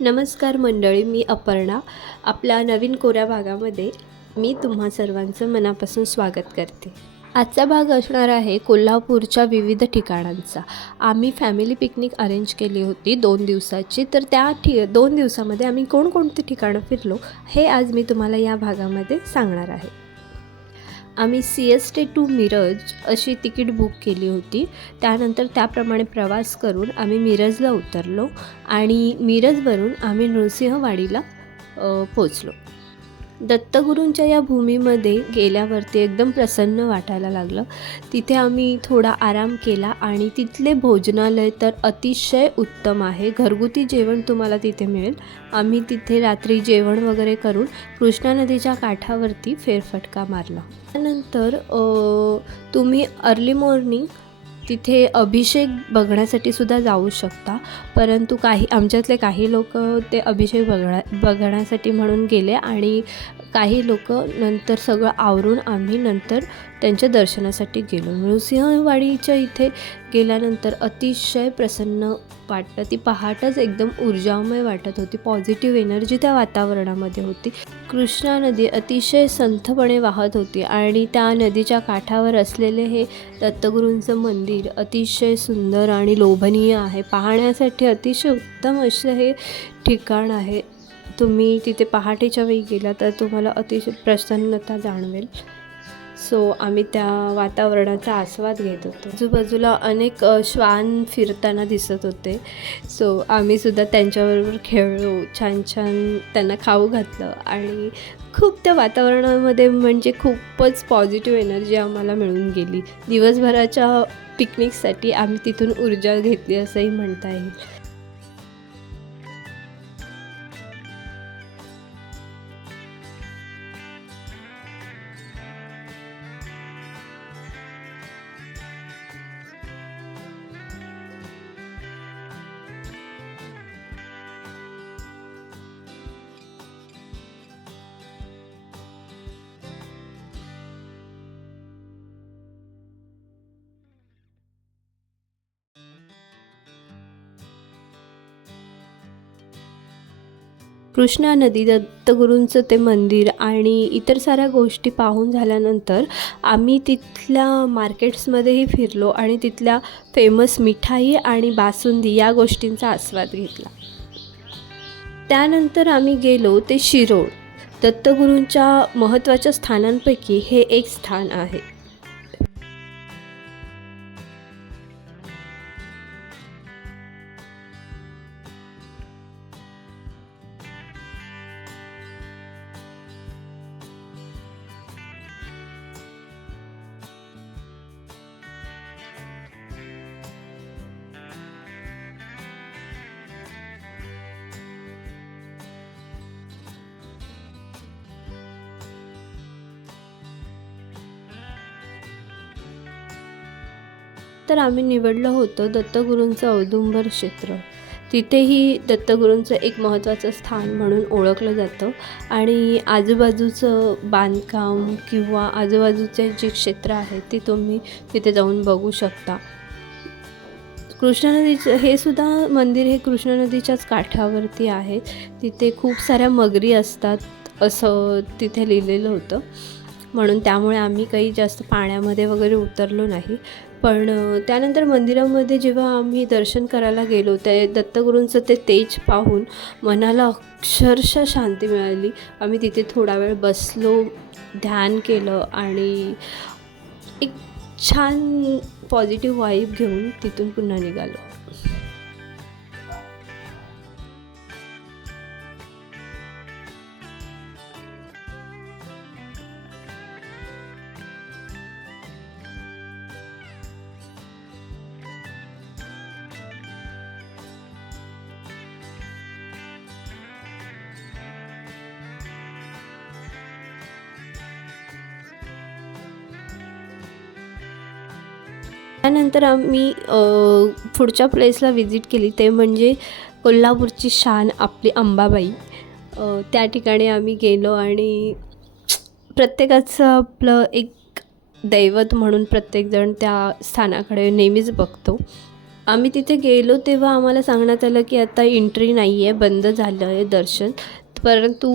नमस्कार मंडळी, मी अपर्णा. आपल्या नवीन कोऱ्या भागामध्ये मी तुम्हा सर्वांचं मनापासून स्वागत करते. आजचा भाग असणार आहे कोल्हापूरच्या विविध ठिकाणांचा. आम्ही फॅमिली पिकनिक अरेंज केली होती 2 दिवसाची. तर त्या 2 दिवसामध्ये आम्ही कोणकोणती ठिकाणं फिरलो हे आज मी तुम्हाला या भागामध्ये सांगणार आहे. आम्ही CST टू मिरज अशी तिकीट बुक केली होती. त्यानंतर त्याप्रमाणे प्रवास करून आम्ही मिरजला उतरलो आणि मिरजवरून आम्ही नृसिंहवाडीला पोचलो. दत्तगुरूंच्या या भूमीमध्ये गेल्यावरती एकदम प्रसन्न वाटायला लागलं. तिथे आम्ही थोडा आराम केला आणि तिथले भोजनालय तर अतिशय उत्तम आहे. घरगुती जेवण तुम्हाला तिथे मिळेल. आम्ही तिथे रात्री जेवण वगैरे करून कृष्णा नदीच्या काठावरती फेरफटका मारला. त्यानंतर तुम्ही अर्ली मॉर्निंग तिथे अभिषेक बघण्यासाठी सुद्धा जाऊ शकता. परंतु आमच्यातले काही लोक ते अभिषेक बघण्यासाठी म्हणून गेले आणि काही लोक नंतर सगळं आवरून आम्ही नंतर त्यांच्या दर्शनासाठी गेलो. नृसिंहवाडीच्या इथे गेल्यानंतर अतिशय प्रसन्न वाटतं. ती पहाटच एकदम ऊर्जामय वाटत होती. पॉझिटिव्ह एनर्जी त्या वातावरणामध्ये होती. कृष्णा नदी अतिशय संथपणे वाहत होती आणि त्या नदीच्या काठावर असलेले हे दत्तगुरूंचं मंदिर अतिशय सुंदर आणि लोभनीय आहे. पाहण्यासाठी अतिशय उत्तम असं हे ठिकाण आहे. तुम्ही तिथे पहाटेच्या वेळी गेला तर तुम्हाला अतिशय प्रसन्नता जाणवेल. सो आम्ही त्या वातावरणाचा आस्वाद घेत होतो. आजूबाजूला अनेक श्वान फिरताना दिसत होते. सो आम्हीसुद्धा त्यांच्याबरोबर खेळलो, छान छान त्यांना खाऊ घातलं आणि खूप त्या वातावरणामध्ये म्हणजे खूपच पॉझिटिव्ह एनर्जी आम्हाला मिळून गेली. दिवसभराच्या पिकनिकसाठी आम्ही तिथून ऊर्जा घेतली असंही म्हणता येईल. कृष्णा नदी, दत्तगुरूंचं ते मंदिर आणि इतर साऱ्या गोष्टी पाहून झाल्यानंतर आम्ही तिथल्या मार्केट्समध्येही फिरलो आणि तिथल्या फेमस मिठाई आणि बासुंदी या गोष्टींचा आस्वाद घेतला. त्यानंतर आम्ही गेलो ते शिरोळ. दत्तगुरूंच्या महत्त्वाच्या स्थानांपैकी हे एक स्थान आहे. तर आम्ही निवडलं होतं दत्तगुरूंचं औदुंबर क्षेत्र. तिथेही दत्तगुरूंचं एक महत्त्वाचं स्थान म्हणून ओळखलं जातं आणि आजूबाजूचं बांधकाम किंवा आजूबाजूचे जे क्षेत्र आहे ते तुम्ही तिथे जाऊन बघू शकता. कृष्णा नदीचं हे सुद्धा मंदिर हे कृष्णा नदीच्याच काठावरती आहे. तिथे खूप साऱ्या मगरी असतात असं तिथे लिहिलेलं होतं. म्हणून त्यामुळे आम्ही काही जास्त पाण्यामध्ये वगैरे उतरलो नाही. पण त्यानंतर मंदिरामध्ये जेव्हा आम्ही दर्शन करायला गेलो ते दत्तगुरूंचं ते तेज पाहून मनाला अक्षरशः शांती मिळाली. आम्ही तिथे थोडा वेळ बसलो, ध्यान केलं आणि एक छान पॉझिटिव्ह वाईब घेऊन तिथून पुन्हा निघालो. त्यानंतर आम्ही पुढच्या प्लेसला व्हिजिट केली ते म्हणजे कोल्हापूरची शान आपली अंबाबाई. त्या ठिकाणी आम्ही गेलो आणि प्रत्येकाचं आपलं एक दैवत म्हणून प्रत्येकजण त्या स्थानाकडे नेहमीच बघतो. आम्ही तिथे गेलो तेव्हा आम्हाला सांगण्यात आलं की आता एंट्री नाही आहे, बंद झालं आहे दर्शन. परंतु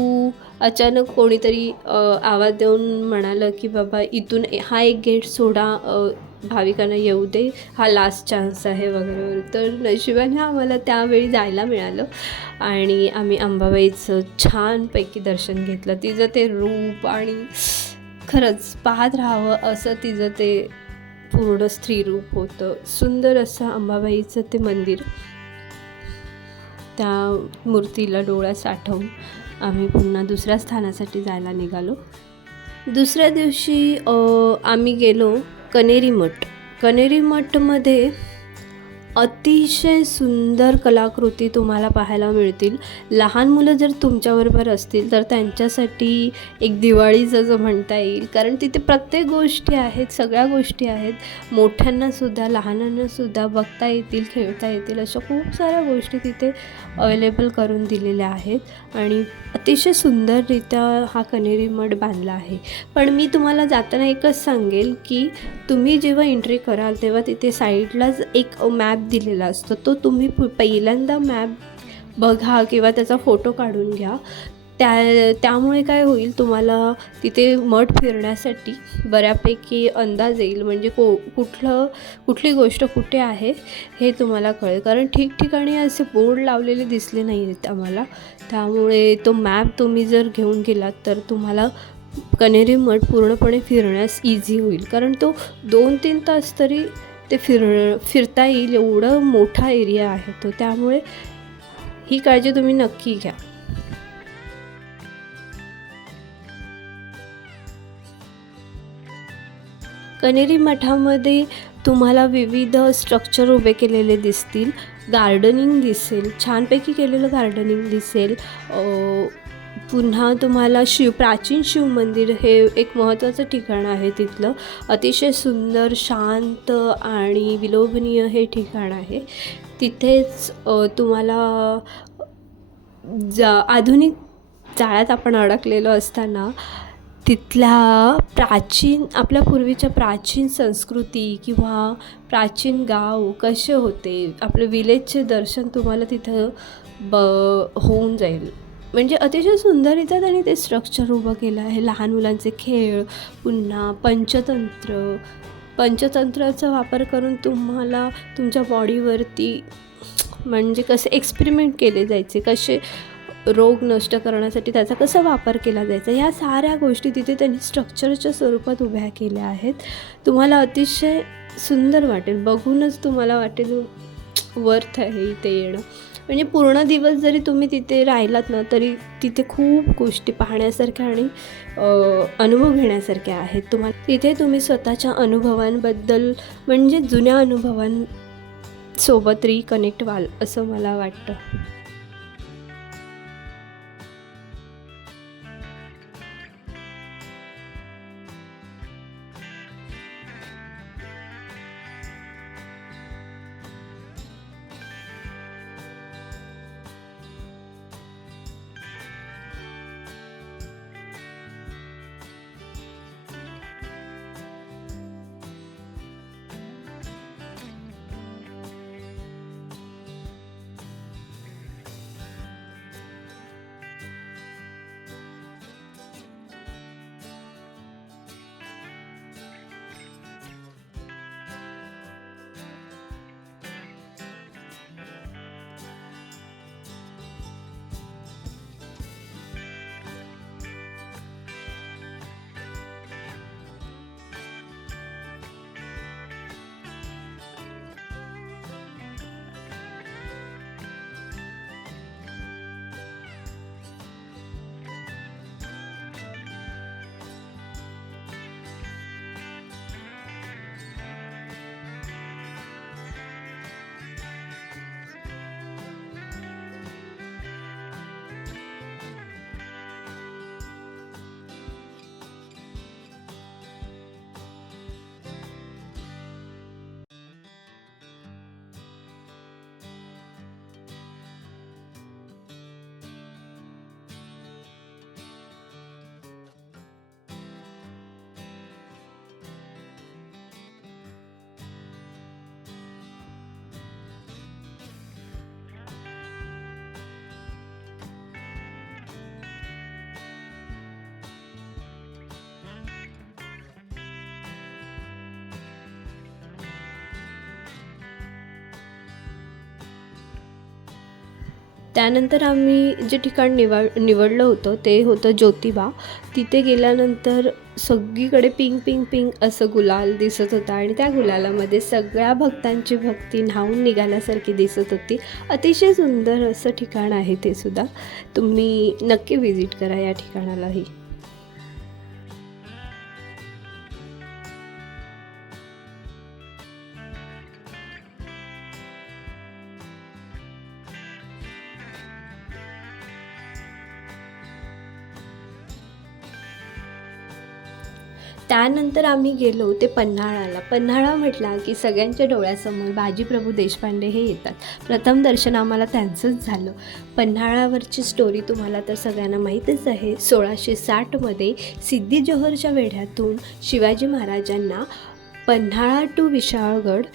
अचानक कोणीतरी आवाज देऊन म्हणालं की बाबा इथून हा एक गेट सोडा, भाविकांना येऊ दे, हा लास्ट चान्स आहे वगैरे वगैरे. तर नशिबाने आम्हाला त्यावेळी जायला मिळालं आणि आम्ही अंबाबाईचं छानपैकी दर्शन घेतलं. तिचं ते रूप आणि खरंच पाहत राहावं असं तिचं ते पूर्ण स्त्रीरूप होतं. सुंदर असं अंबाबाईचं ते मंदिर. त्या मूर्तीला डोळ्यात साठवून आम्ही पुन्हा दुसऱ्या स्थानासाठी जायला निघालो. दुसऱ्या दिवशी आम्ही गेलो कनेरी मठ. कनेरी मठमध्ये अतिशय सुंदर कलाकृती तुम्हाला पाहायला मिळतील. लहान मुलं जर तुमच्याबरोबर असतील तर त्यांच्यासाठी एक दिवाळीचं जो म्हणता येईल, कारण तिथे प्रत्येक गोष्टी आहेत, सगळ्या गोष्टी आहेत. मोठ्यांनासुद्धा लहानांनासुद्धा बघता येतील, खेळता येतील, अशा खूप साऱ्या गोष्टी तिथे अवेलेबल करून दिलेल्या आहेत आणि अतिशय सुंदररित्या हा कनेरी मठ बांधला आहे. पण मी तुम्हाला जाताना एकच सांगेल की तुम्ही जेव्हा एंट्री कराल तेव्हा तिथे साईडलाच एक मॅप दिलेला असतो. तो तुम्ही पहिल्यांदा मॅप बघा किंवा त्याचा फोटो काढून घ्या. त्यामुळे काय होईल, तुम्हाला तिथे मठ फिरण्यासाठी बऱ्यापैकी अंदाज येईल, म्हणजे कुठली गोष्ट कुठे आहे हे तुम्हाला कळेल. कारण ठिकठिकाणी असे बोर्ड लावलेले दिसले नाही आहेत आम्हाला. त्यामुळे तो मॅप तुम्ही जर घेऊन गेलात तर तुम्हाला कनेरी मठ पूर्णपणे फिरण्यास इझी होईल. कारण तो 2-3 तास तरी ते फिरता येईल एवढं मोठा एरिया आहे तो. त्यामुळे ही काळजी तुम्ही नक्की घ्या. कनेरी मठामध्ये तुम्हाला विविध स्ट्रक्चर उभे केलेले दिसतील, गार्डनिंग दिसेल, छानपैकी केलेलं गार्डनिंग दिसेल. पुन्हा तुम्हाला प्राचीन शिव मंदिर हे एक महत्त्वाचं ठिकाण आहे तिथलं. अतिशय सुंदर, शांत आणि विलोभनीय हे ठिकाण आहे. तिथेच तुम्हाला आधुनिक जाळ्यात आपण अडकलेलो असताना तिथल्या आपल्या पूर्वीच्या प्राचीन संस्कृती किंवा प्राचीन गाव कसे होते, आपले विलेजचे दर्शन तुम्हाला तिथं होऊन जाईल. म्हणजे अतिशय सुंदररित्या त्यांनी ते स्ट्रक्चर उभं केलं आहे. लहान मुलांचे खेळ, पुन्हा पंचतंत्राचा वापर करून तुम्हाला तुमच्या बॉडीवरती म्हणजे कसे एक्सपेरिमेंट केले जायचे, कसे रोग नष्ट करण्यासाठी त्याचा कसा वापर केला जायचा, ह्या साऱ्या गोष्टी तिथे त्यांनी स्ट्रक्चरच्या स्वरूपात उभ्या केल्या आहेत. तुम्हाला अतिशय सुंदर वाटेल, बघूनच तुम्हाला वाटेल वर्थ आहे इथे येणं. म्हणजे पूर्ण दिवस जरी तुम्ही तिथे राहिलात ना तरी तिथे खूप गोष्टी पाहण्यासारख्या आणि अनुभव घेण्यासारख्या आहेत. तिथे तुम्ही स्वतःच्या अनुभवांबद्दल म्हणजे जुन्या अनुभवांसोबत रिकनेक्ट व्हाल असं मला वाटतं. त्यानंतर आम्ही जे ठिकाण निवडलं होतं ते होतं ज्योतिबा. तिथे गेल्यानंतर सगळीकडे पिंक पिंक पिंक असं गुलाल दिसत होता आणि त्या गुलालामध्ये सगळ्या भक्तांची भक्ती न्हाऊन निघाल्यासारखी दिसत होती. अतिशय सुंदर असं ठिकाण आहे ते सुद्धा. तुम्ही नक्की व्हिजिट करा या ठिकाणालाही. त्यानंतर आम्ही गेलो ते पन्हाळाला. पन्हाळा म्हटला की सगळ्यांच्या डोळ्यासमोर बाजीप्रभू देशपांडे हे येतात. प्रथम दर्शन आम्हाला त्यांचंच झालं. पन्हाळावरची स्टोरी तुम्हाला तर सगळ्यांना माहीतच आहे. 1660मध्ये सिद्दी जोहरच्या वेढ्यातून शिवाजी महाराजांना पन्हाळा टू विशाळगड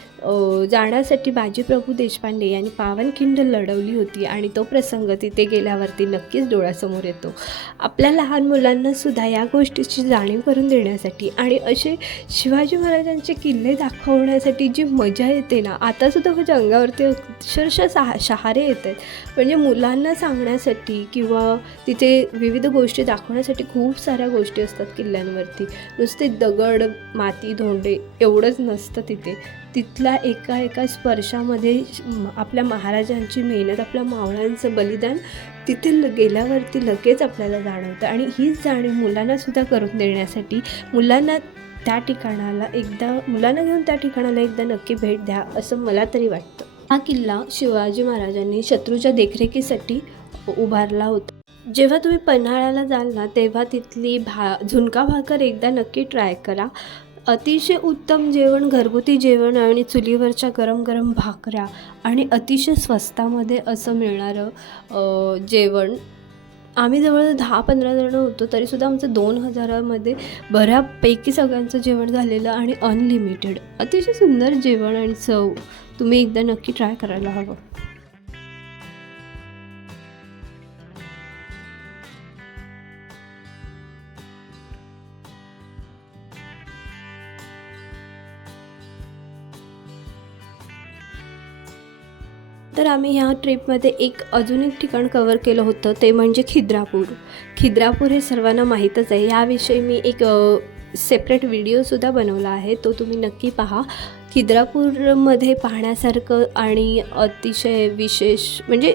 जाण्यासाठी बाजीप्रभू देशपांडे यांनी पावनखिंड लढवली होती आणि तो प्रसंग तिथे गेल्यावरती नक्कीच डोळ्यासमोर येतो. आपल्या लहान मुलांनासुद्धा या गोष्टीची जाणीव करून देण्यासाठी आणि असे शिवाजी महाराजांचे किल्ले दाखवण्यासाठी जी मजा येते ना, आतासुद्धा माझ्या अंगावरती अक्षरशः शहारे येत आहेत. म्हणजे मुलांना सांगण्यासाठी किंवा तिथे विविध गोष्टी दाखवण्यासाठी खूप साऱ्या गोष्टी असतात किल्ल्यांवरती. नुसते दगड, माती, धोंडे एवढंच नसतं तिथे. तिथल्या एका स्पर्शामध्ये आपल्या महाराजांची मेहनत, आपल्या मावळ्यांचं बलिदान तिथे गेल्यावरती लगेच आपल्याला जाणवतं. आणि हीच जाणीव मुलांनासुद्धा करून देण्यासाठी मुलांना घेऊन त्या ठिकाणाला एकदा नक्की भेट द्या असं मला तरी वाटतं. हा किल्ला शिवाजी महाराजांनी शत्रूच्या देखरेखीसाठी उभारला होता. जेव्हा तुम्ही पन्हाळ्याला जाल ना, तेव्हा तिथली झुणका भाकर एकदा नक्की ट्राय करा. अतिशय उत्तम जेवण, घरगुती जेवण आणि चुलीवरच्या गरम गरम भाकऱ्या आणि अतिशय स्वस्तामध्ये असं मिळणारं जेवण. आम्ही जवळ 10-15 जणं होतो, तरीसुद्धा आमचं 2000मध्ये बऱ्यापैकी सगळ्यांचं जेवण झालेलं आणि अनलिमिटेड. अतिशय सुंदर जेवण आणि चव. तुम्ही एकदा नक्की ट्राय करायला हवं. तर आम्ही ह्या ट्रिपमध्ये अजून एक ठिकाण कवर केलं होतं, ते म्हणजे खिद्रापूर. खिद्रापूर हे सर्वांना माहीतच आहे. याविषयी मी एक सेपरेट व्हिडिओसुद्धा बनवला आहे, तो तुम्ही नक्की पहा. खिद्रापूरमध्ये पाहण्यासारखं आणि अतिशय विशेष म्हणजे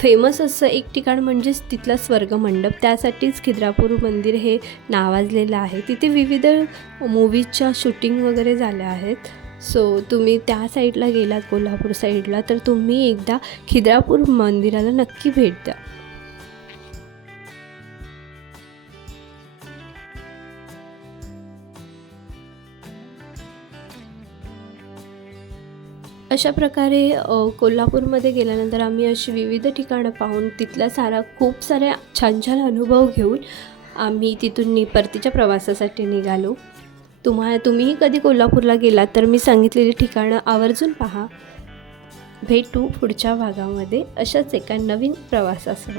फेमस असं एक ठिकाण म्हणजेच तिथला स्वर्गमंडप. त्यासाठीच खिद्रापूर मंदिर हे नावाजलेलं आहे. तिथे विविध मूवीजच्या शूटिंग वगैरे झाल्या आहेत. सो तुम्ही त्या साईडला गेलात, कोल्हापूर साईडला, तर तुम्ही एकदा खिद्रापूर मंदिराला नक्की भेट द्या. अशा प्रकारे कोल्हापूरमध्ये गेल्यानंतर आम्ही अशी विविध ठिकाणं पाहून तिथला खूप सारे छान छान अनुभव घेऊन आम्ही तिथून परतीच्या प्रवासासाठी निघालो. तुम्हीही कधी कोल्हापूरला गेलात तर मी सांगितलेली ठिकाणं आवर्जून पहा. भेटू पुढच्या भागामध्ये अशाच एका नवीन प्रवासासह.